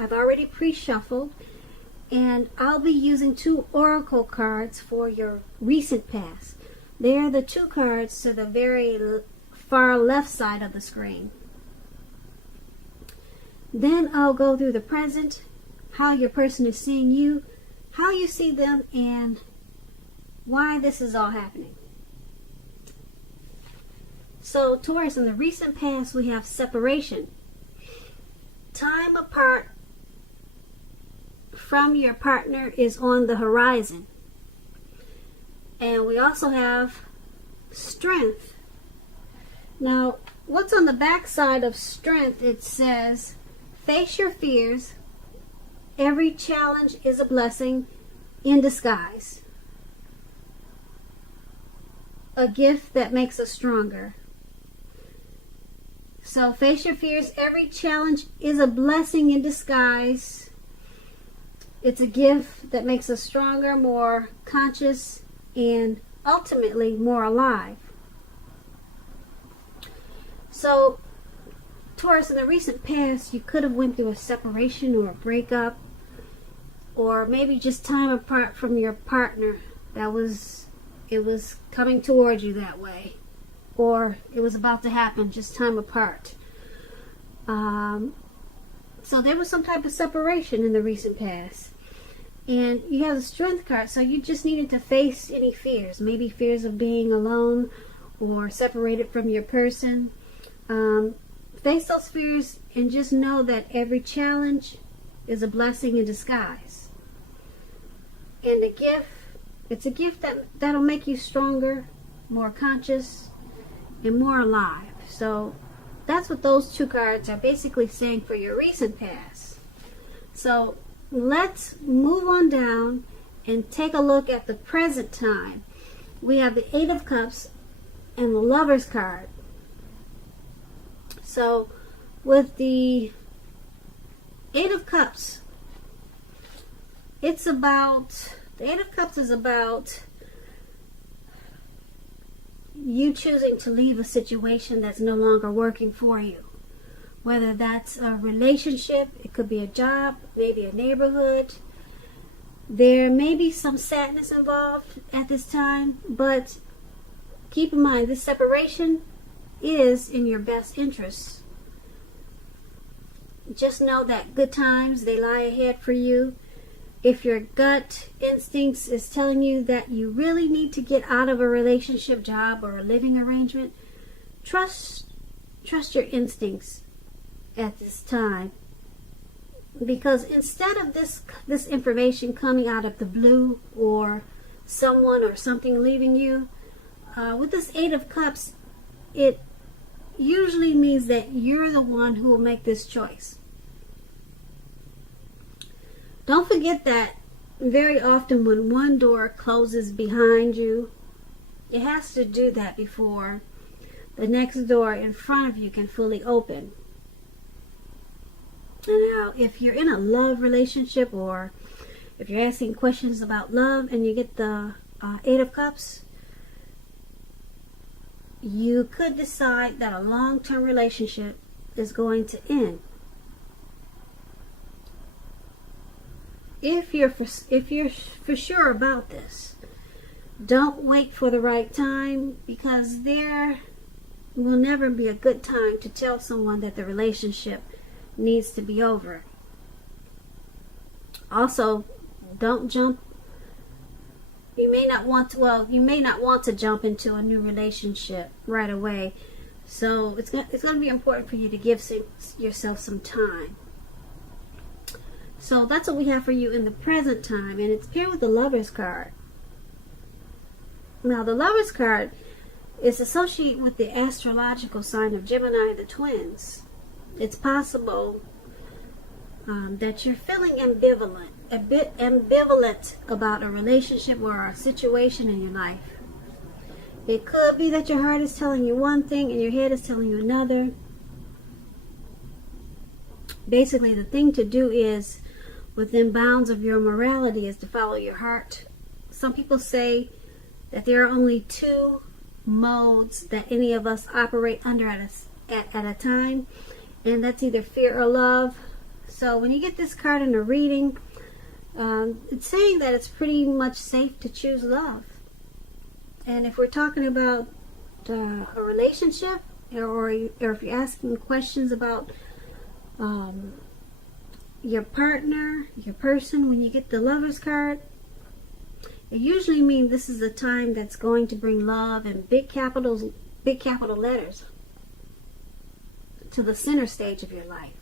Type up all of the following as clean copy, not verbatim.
I've already pre-shuffled, and I'll be using 2 oracle cards for your recent past. They're the 2 cards to the very far left side of the screen. Then I'll go through the present, how your person is seeing you, how you see them, and why this is all happening. So, Taurus, in the recent past, we have separation. Time apart from your partner is on the horizon. And we also have strength. Now, what's on the back side of strength? It says, face your fears. Every challenge is a blessing in disguise. A gift that makes us stronger. So face your fears. Every challenge is a blessing in disguise. It's a gift that makes us stronger, more conscious, and ultimately more alive. So, Taurus, in the recent past, you could have went through a separation or a breakup, or maybe just time apart from your partner. It was coming towards you that way, or it was about to happen, just time apart. So there was some type of separation in the recent past. And you have the strength card, so you just needed to face any fears. Maybe fears of being alone or separated from your person. Face those fears and just know that every challenge is a blessing in disguise. And it's a gift that'll make you stronger, more conscious, and more alive. So that's what those 2 cards are basically saying for your recent past. So let's move on down and take a look at the present time. We have the 8 of Cups and the Lovers card. So with the 8 of Cups, the 8 of Cups is about you choosing to leave a situation that's no longer working for you. Whether that's a relationship, it could be a job, maybe a neighborhood. There may be some sadness involved at this time, but keep in mind, this separation is in your best interest. Just know that good times, they lie ahead for you. If your gut instincts is telling you that you really need to get out of a relationship, job, or a living arrangement, trust your instincts at this time. Because instead of this information coming out of the blue, or someone or something leaving you, with this 8 of Cups, it usually means that you're the one who will make this choice. Don't forget that very often when one door closes behind you, it has to do that before the next door in front of you can fully open. And now, if you're in a love relationship, or if you're asking questions about love and you get the 8 of Cups, you could decide that a long-term relationship is going to end. If you're for sure about this, don't wait for the right time, because there will never be a good time to tell someone that the relationship needs to be over. Also, don't jump. You may not want to jump into a new relationship right away. So it's going to be important for you to give yourself some time. So that's what we have for you in the present time, and it's paired with the Lovers card. Now, the Lovers card is associated with the astrological sign of Gemini, the twins. It's possible that you're feeling a bit ambivalent about a relationship or a situation in your life. It could be that your heart is telling you one thing and your head is telling you another. Basically, the thing to do is, within bounds of your morality, is to follow your heart. Some people say that there are only 2 modes that any of us operate under at a time, and that's either fear or love. So when you get this card in a reading, it's saying that it's pretty much safe to choose love. And if we're talking about a relationship, or if you're asking questions about your partner, your person, when you get the Lover's card, it usually means this is a time that's going to bring love and big capital letters to the center stage of your life.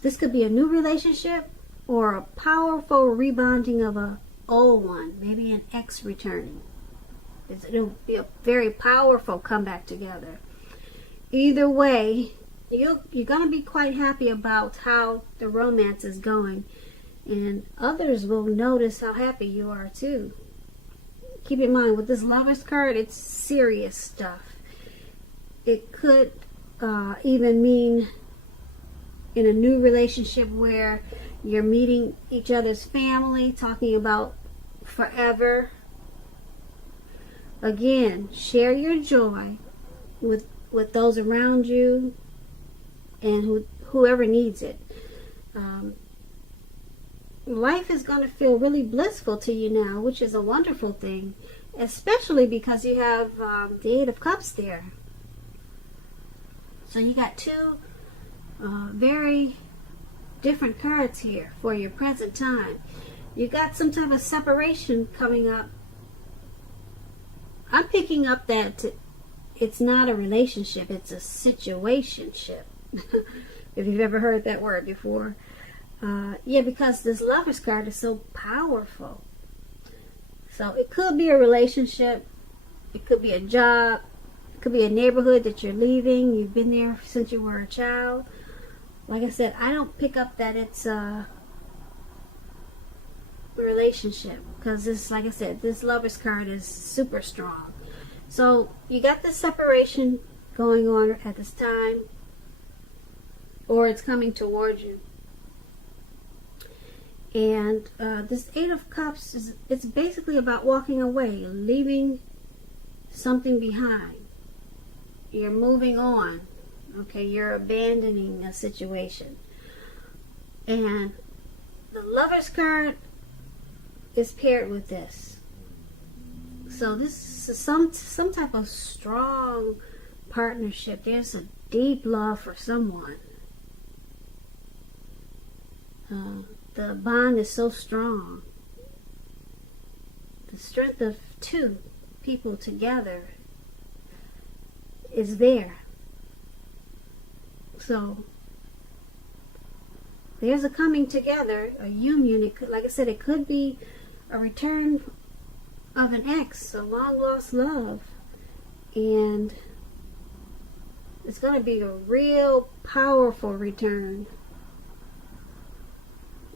This could be a new relationship or a powerful rebonding of an old one, maybe an ex returning. It'll be a very powerful comeback together. Either way, you're going to be quite happy about how the romance is going, and others will notice how happy you are too. Keep in mind, with this Lover's card, it's serious stuff. It could even mean in a new relationship where you're meeting each other's family, talking about forever. Again, share your joy with those around you and whoever needs it. Life is going to feel really blissful to you now, which is a wonderful thing, especially because you have the Eight of Cups there. So you got two very different cards here for your present time. You got some type of separation coming up. I'm picking up that it's not a relationship, it's a situationship. If you've ever heard that word before. Yeah, because this Lover's card is so powerful. So it could be a relationship, it could be a job, it could be a neighborhood that you're leaving. You've been there since you were a child. Like I said, I don't pick up that it's a relationship, because this, like I said, this Lover's card is super strong. So you got this separation going on at this time, or it's coming towards you. And this Eight of Cups it's basically about walking away, leaving something behind. You're moving on. Okay, you're abandoning a situation. And the Lover's card is paired with this. So this is some type of strong partnership. There's a deep love for someone. The bond is so strong. The strength of two people together is there. So there's a coming together, a union. It could, like I said, it could be a return of an ex, a long lost love, and it's going to be a real powerful return.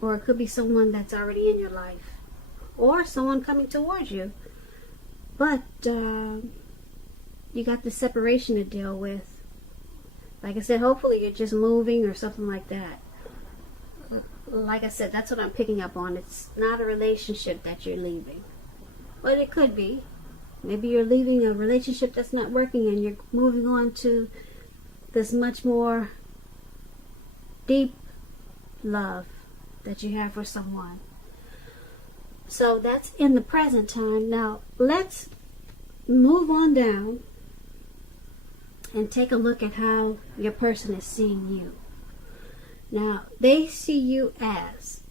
Or it could be someone that's already in your life, or someone coming towards you. But you got the separation to deal with. Like I said, hopefully you're just moving or something like that. Like I said, that's what I'm picking up on. It's not a relationship that you're leaving. But it could be. Maybe you're leaving a relationship that's not working and you're moving on to this much more deep love that you have for someone. So that's in the present time. Now let's move on down and take a look at how your person is seeing you. Now they see you as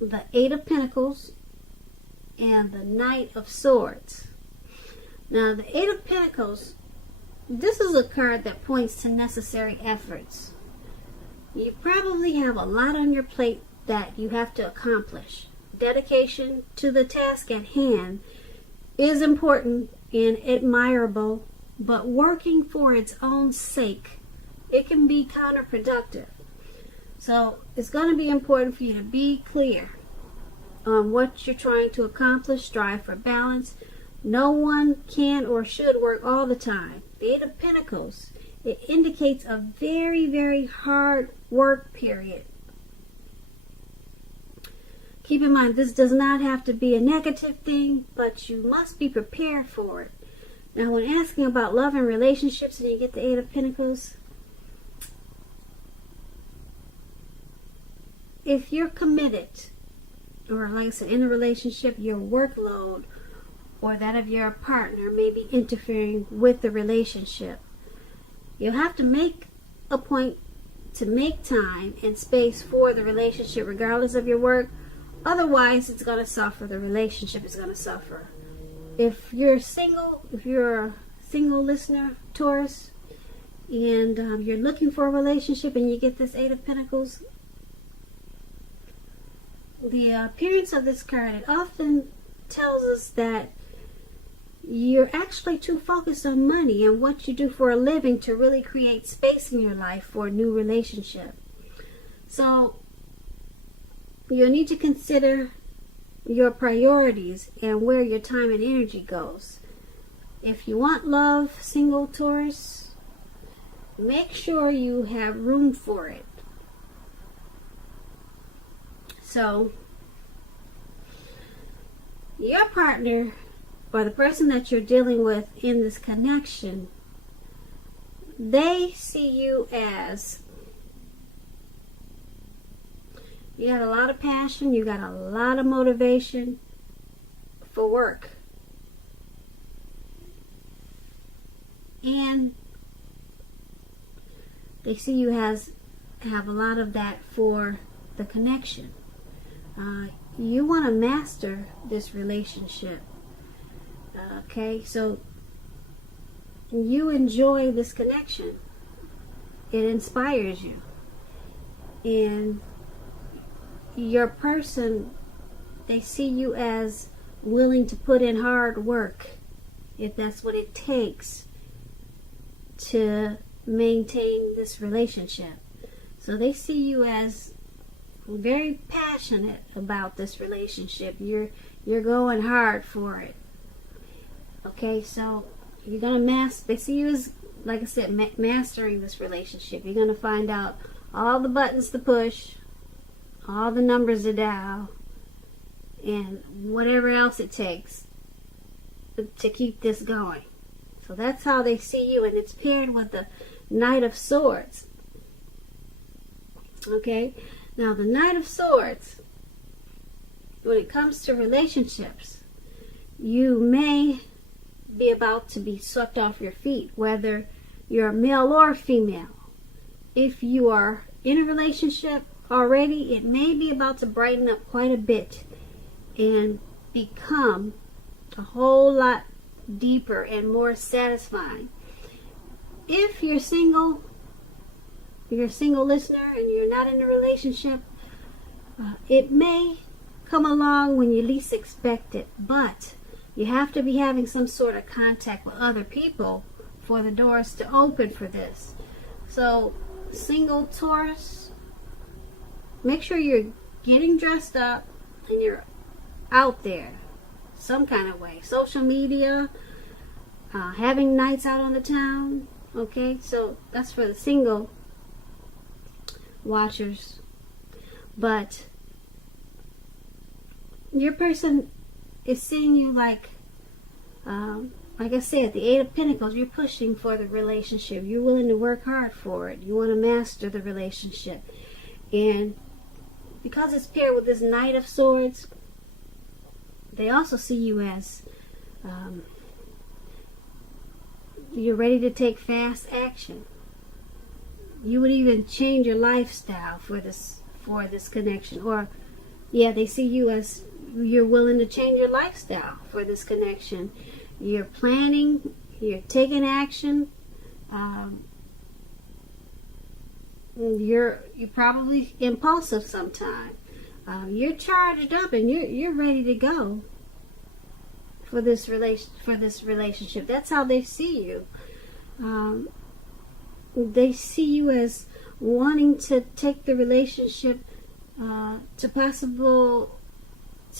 the Eight of Pentacles and the Knight of Swords. Now the Eight of Pentacles, this is a card that points to necessary efforts. You probably have a lot on your plate that you have to accomplish. Dedication to the task at hand is important and admirable, but working for its own sake, it can be counterproductive. So it's going to be important for you to be clear on what you're trying to accomplish. Strive for balance. No one can or should work all the time. The Eight of Pentacles, it indicates a very, very hard work period. Keep in mind, this does not have to be a negative thing, but you must be prepared for it. Now, when asking about love and relationships and you get the Eight of Pentacles, if you're committed, or like I said, in a relationship, your workload or that of your partner may be interfering with the relationship. You'll have to make a point to make time and space for the relationship regardless of your work. Otherwise, it's going to suffer. The relationship is going to suffer. If you're a single listener, Taurus, and you're looking for a relationship and you get this Eight of Pentacles, the appearance of this card, it often tells us that you're actually too focused on money and what you do for a living to really create space in your life for a new relationship. So you'll need to consider your priorities and where your time and energy goes. If you want love, single Taurus, make sure you have room for it. So your partner, or the person that you're dealing with in this connection, they see you as, you got a lot of passion, you got a lot of motivation for work. And they see you have a lot of that for the connection. You want to master this relationship. Okay, so you enjoy this connection. It inspires you. And your person, they see you as willing to put in hard work, if that's what it takes to maintain this relationship. So they see you as very passionate about this relationship. You're going hard for it. Okay, so you're going to they see you as, like I said, mastering this relationship. You're going to find out all the buttons to push, all the numbers to dial, and whatever else it takes to keep this going. So that's how they see you, and it's paired with the Knight of Swords. Okay, now the Knight of Swords, when it comes to relationships, you may be about to be swept off your feet, whether you're male or female. If you are in a relationship already, it may be about to brighten up quite a bit and become a whole lot deeper and more satisfying. If you're single listener and you're not in a relationship, it may come along when you least expect it, but you have to be having some sort of contact with other people for the doors to open for this. So, single Taurus, make sure you're getting dressed up and you're out there some kind of way. Social media, having nights out on the town. Okay, so that's for the single watchers. But your person is seeing you like I said, the Eight of Pentacles, you're pushing for the relationship. You're willing to work hard for it. You want to master the relationship. And because it's paired with this Knight of Swords, they also see you as you're ready to take fast action. You would even change your lifestyle for this connection. Or, yeah, they see you as you're willing to change your lifestyle for this connection. You're planning, you're taking action. You're probably impulsive sometimes. You're charged up and you're ready to go for this relationship. That's how they see you. They see you as wanting to take the relationship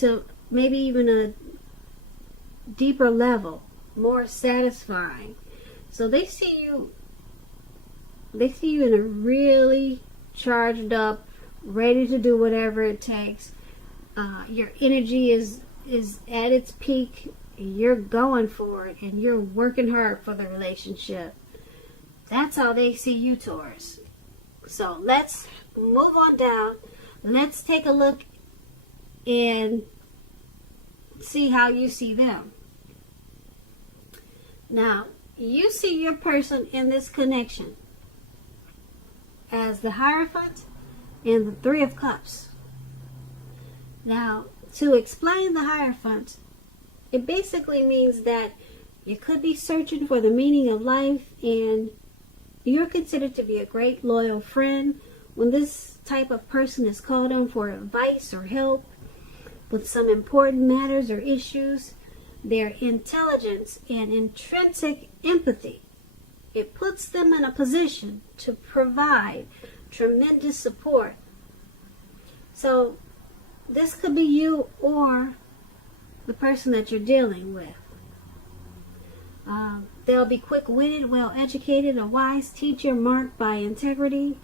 to maybe even a deeper level, more satisfying. So they see you in a really charged up, ready to do whatever it takes. Your energy is at its peak. You're going for it and you're working hard for the relationship. That's how they see you, Taurus. So let's move on down let's take a look and see how you see them. Now, you see your person in this connection as the Hierophant and the Three of Cups. Now, to explain the Hierophant, it basically means that you could be searching for the meaning of life, and you're considered to be a great loyal friend. When this type of person is called on for advice or help with some important matters or issues, their intelligence and intrinsic empathy, it puts them in a position to provide tremendous support. So this could be you or the person that you're dealing with. They'll be quick-witted, well-educated, a wise teacher marked by integrity.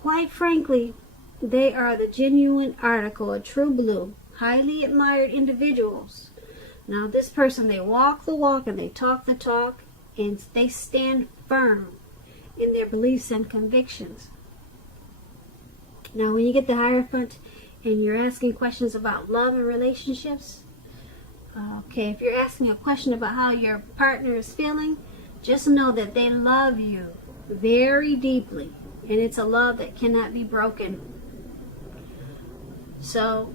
Quite frankly, they are the genuine article, a true blue, highly admired individuals. Now, this person, they walk the walk and they talk the talk, and they stand firm in their beliefs and convictions. Now, when you get the Hierophant and you're asking questions about love and relationships, okay, if you're asking a question about how your partner is feeling, just know that they love you very deeply, and it's a love that cannot be broken. So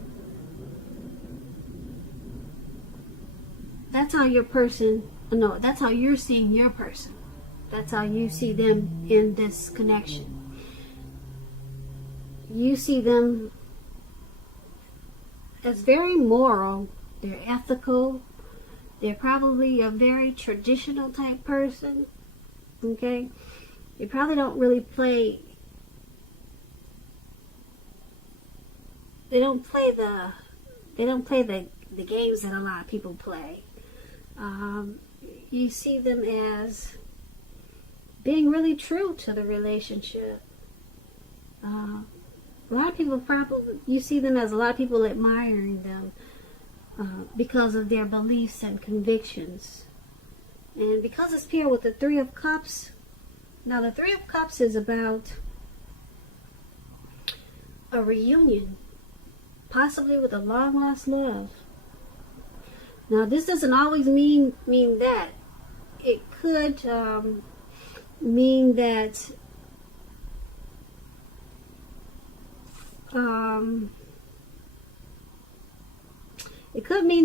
that's how your person, no, that's how you're seeing your person. That's how you see them in this connection. You see them as very moral. They're ethical. They're probably a very traditional type person. Okay? They probably don't really play. They don't play the games that a lot of people play. You see them as being really true to the relationship. A lot of people probably, you see them as a lot of people admiring them because of their beliefs and convictions. And because it's paired with the Three of Cups, now the Three of Cups is about a reunion, possibly with a long-lost love. Now, this doesn't always mean that. It could mean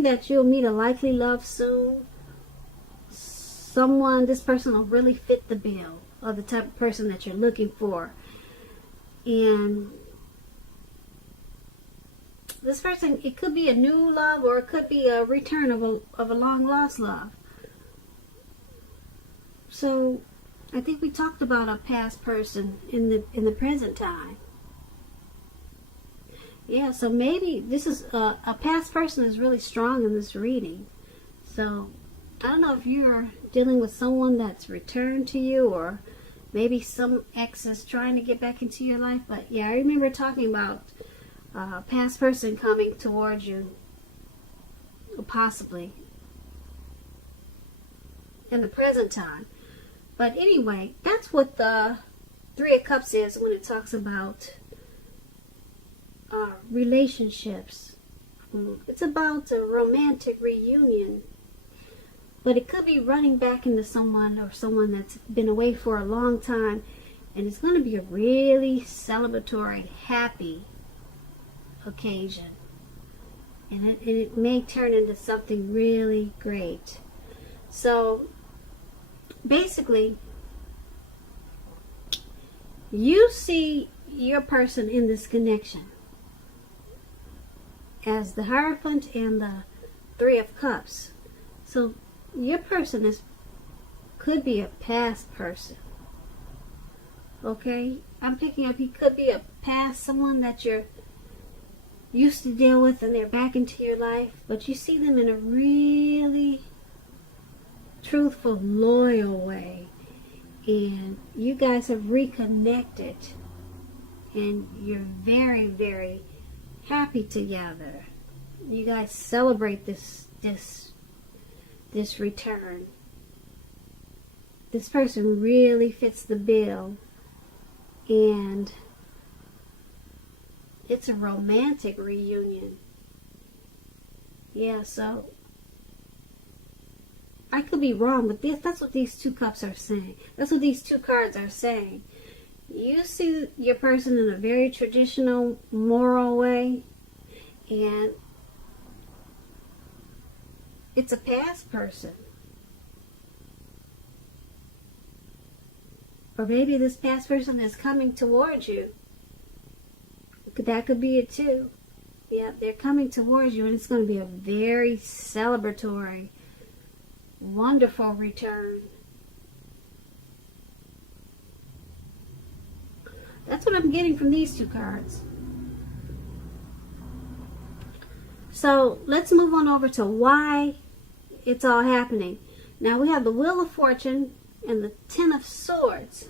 that you'll meet a likely love soon. This person will really fit the bill of the type of person that you're looking for. And this person, it could be a new love, or it could be a return of a long lost love. So I think we talked about a past person in the present time. Yeah, so maybe this is a past person is really strong in this reading. So I don't know if you're dealing with someone that's returned to you, or maybe some ex is trying to get back into your life. But yeah, I remember talking about a past person coming towards you, possibly in the present time. But anyway, that's what the Three of Cups is when it talks about relationships. It's about a romantic reunion, but it could be running back into someone, or someone that's been away for a long time, and it's going to be a really celebratory, happy occasion, and it may turn into something really great. So basically, you see your person in this connection as the Hierophant and the Three of Cups. So your person could be a past person. Okay? I'm picking up, he could be a past, someone that you're used to deal with, and they're back into your life, but you see them in a really truthful, loyal way, and you guys have reconnected, and you're very, very happy together. You guys celebrate this return. This person really fits the bill, and It's a romantic reunion. Yeah, so I could be wrong, but that's what these two cups are saying. That's what these two cards are saying. You see your person in a very traditional, moral way, and it's a past person. Or maybe this past person is coming towards you. That could be it too. Yeah, they're coming towards you, and it's going to be a very celebratory, wonderful return. That's what I'm getting from these two cards. So let's move on over to why it's all happening. Now we have the Wheel of Fortune and the Ten of Swords.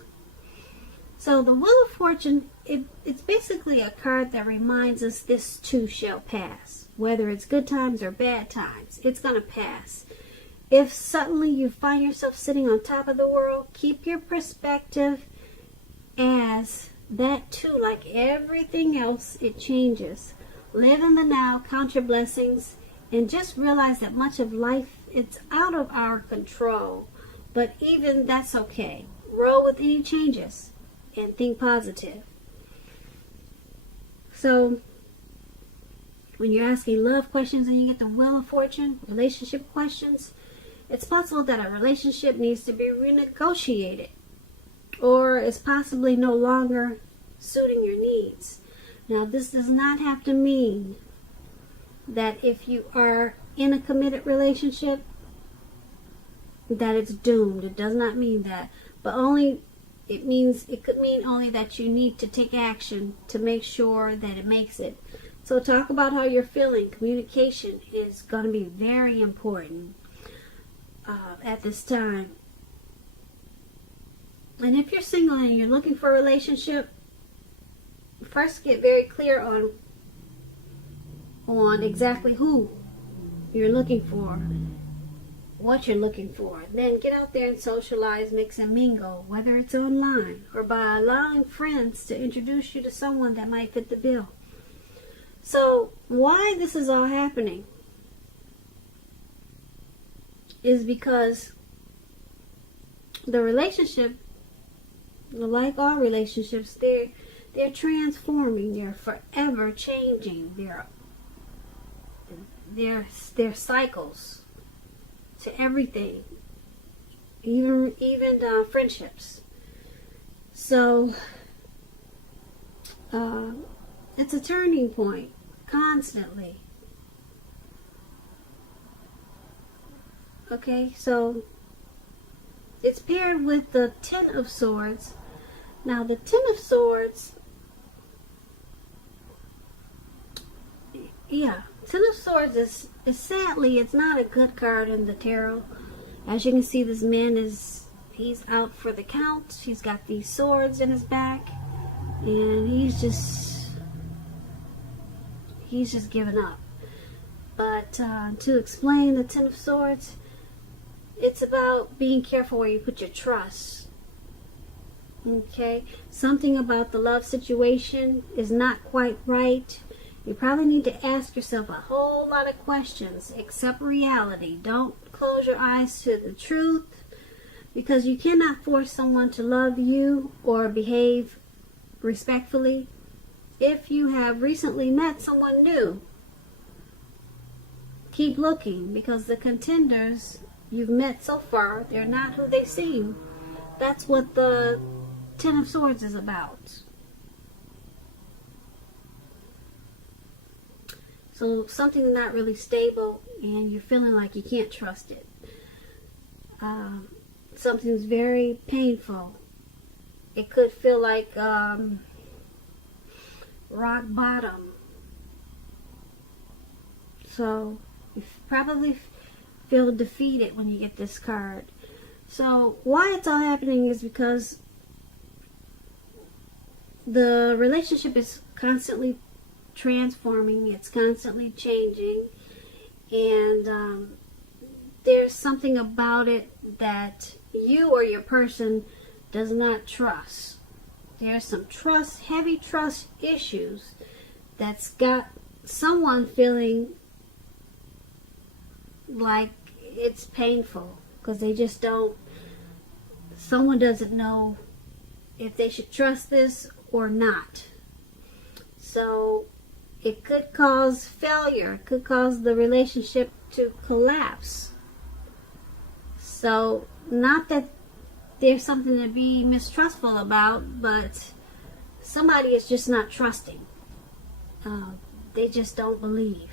So the Wheel of Fortune, it's basically a card that reminds us this too shall pass. Whether it's good times or bad times, it's going to pass. If suddenly you find yourself sitting on top of the world, keep your perspective as that too, like everything else, it changes. Live in the now, count your blessings, and just realize that much of life, it's out of our control. But even that's okay. Roll with any changes and think positive. So, when you're asking love questions and you get the Wheel of Fortune, relationship questions, it's possible that a relationship needs to be renegotiated, or is possibly no longer suiting your needs. Now, this does not have to mean that if you are in a committed relationship, that it's doomed. It does not mean that. But it could mean only that you need to take action to make sure that it makes it. So talk about how you're feeling. Communication is going to be very important at this time. And if you're single and you're looking for a relationship, first get very clear on exactly who you're looking for, what you're looking for. Then get out there and socialize, mix and mingle, whether it's online or by allowing friends to introduce you to someone that might fit the bill. So why this is all happening is because the relationship, like all relationships, they're transforming, they're forever changing, they're cycles to everything, even friendships. So it's a turning point constantly. Okay, so it's paired with the Ten of Swords. Now the Ten of Swords, Ten of Swords is sadly, it's not a good card in the tarot. As you can see, this man he's out for the count. He's got these swords in his back, and he's just given up. But to explain the Ten of Swords, it's about being careful where you put your trust. Okay, something about the love situation is not quite right. You probably need to ask yourself a whole lot of questions. Accept reality. Don't close your eyes to the truth, because you cannot force someone to love you or behave respectfully if you have recently met someone new. Keep looking, because the contenders you've met so far, they're not who they seem. That's what the Ten of Swords is about. So something not really stable, and you're feeling like you can't trust it. Something's very painful. It could feel like rock bottom. So you probably feel defeated when you get this card. So why it's all happening is because the relationship is constantly transforming, it's constantly changing, and there's something about it that you or your person does not trust. There's some heavy trust issues that's got someone feeling like it's painful because they just don't, someone doesn't know if they should trust this or not. So it could cause failure. It could cause the relationship to collapse. So not that there's something to be mistrustful about, but somebody is just not trusting. They just don't believe.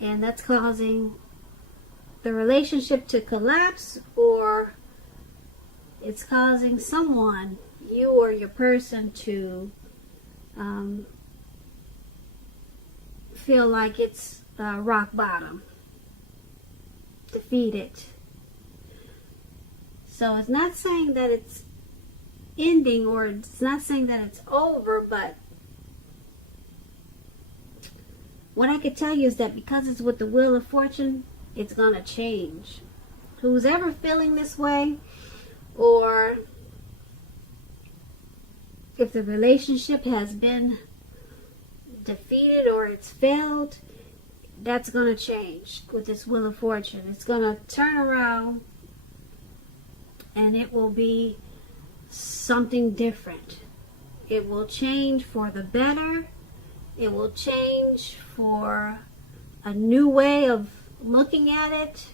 And that's causing the relationship to collapse, or it's causing someone, you or your person, to feel like it's rock bottom, defeated. So it's not saying that it's ending, or it's not saying that it's over, but what I could tell you is that because it's with the Wheel of Fortune, it's going to change. Who's ever feeling this way, or if the relationship has been defeated or it's failed, that's going to change with this Wheel of Fortune. It's going to turn around and it will be something different. It will change for the better. It will change for a new way of looking at it.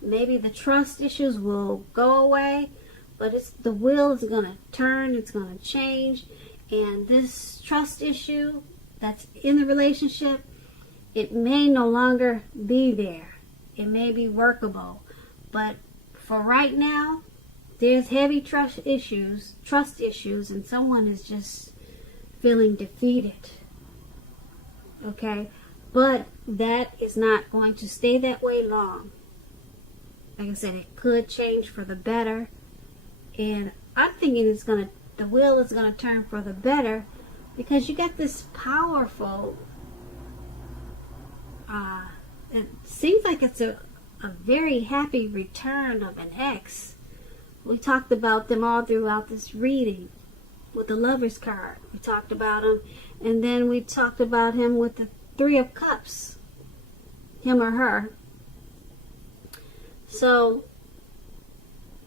Maybe the trust issues will go away, but the wheel is going to turn, it's going to change, and this trust issue that's in the relationship, it may no longer be there. It may be workable, but for right now, there's heavy trust issues, and someone is just feeling defeated. Okay? But that is not going to stay that way long. Like I said, it could change for the better. And I'm thinking the wheel is going to turn for the better, because you got this powerful, it seems like it's a very happy return of an ex. We talked about them all throughout this reading. With the Lover's card, we talked about him. And then we talked about him with the Three of Cups. Him or her. So,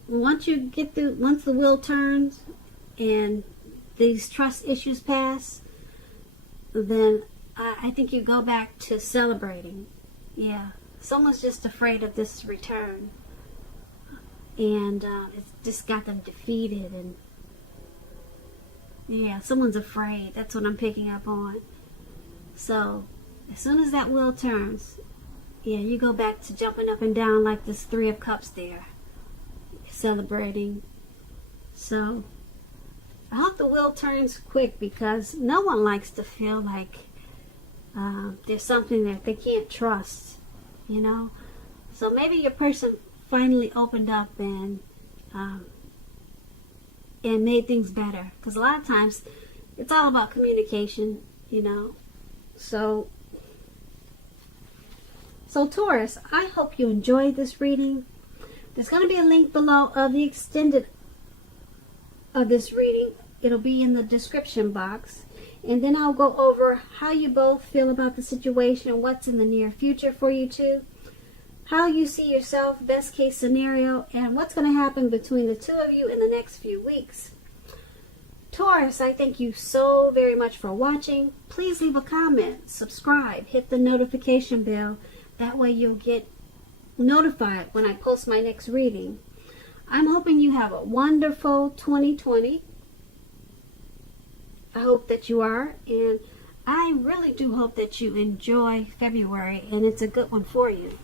once the wheel turns and these trust issues pass, then I think you go back to celebrating. Yeah. Someone's just afraid of this return. And it's just got them defeated, and yeah, someone's afraid. That's what I'm picking up on. So as soon as that wheel turns, yeah, you go back to jumping up and down like this Three of Cups there, celebrating. So I hope the wheel turns quick, because no one likes to feel like there's something that they can't trust, you know. So maybe your person finally opened up and made things better, because a lot of times it's all about communication, you know. So Taurus, I hope you enjoyed this reading. There's going to be a link below of the extended of this reading. It'll be in the description box, and then I'll go over how you both feel about the situation, what's in the near future for you two, how you see yourself, best case scenario, and what's going to happen between the two of you in the next few weeks. Taurus, I thank you so very much for watching. Please leave a comment, subscribe, hit the notification bell. That way you'll get notified when I post my next reading. I'm hoping you have a wonderful 2020. I hope that you are, and I really do hope that you enjoy February, and it's a good one for you.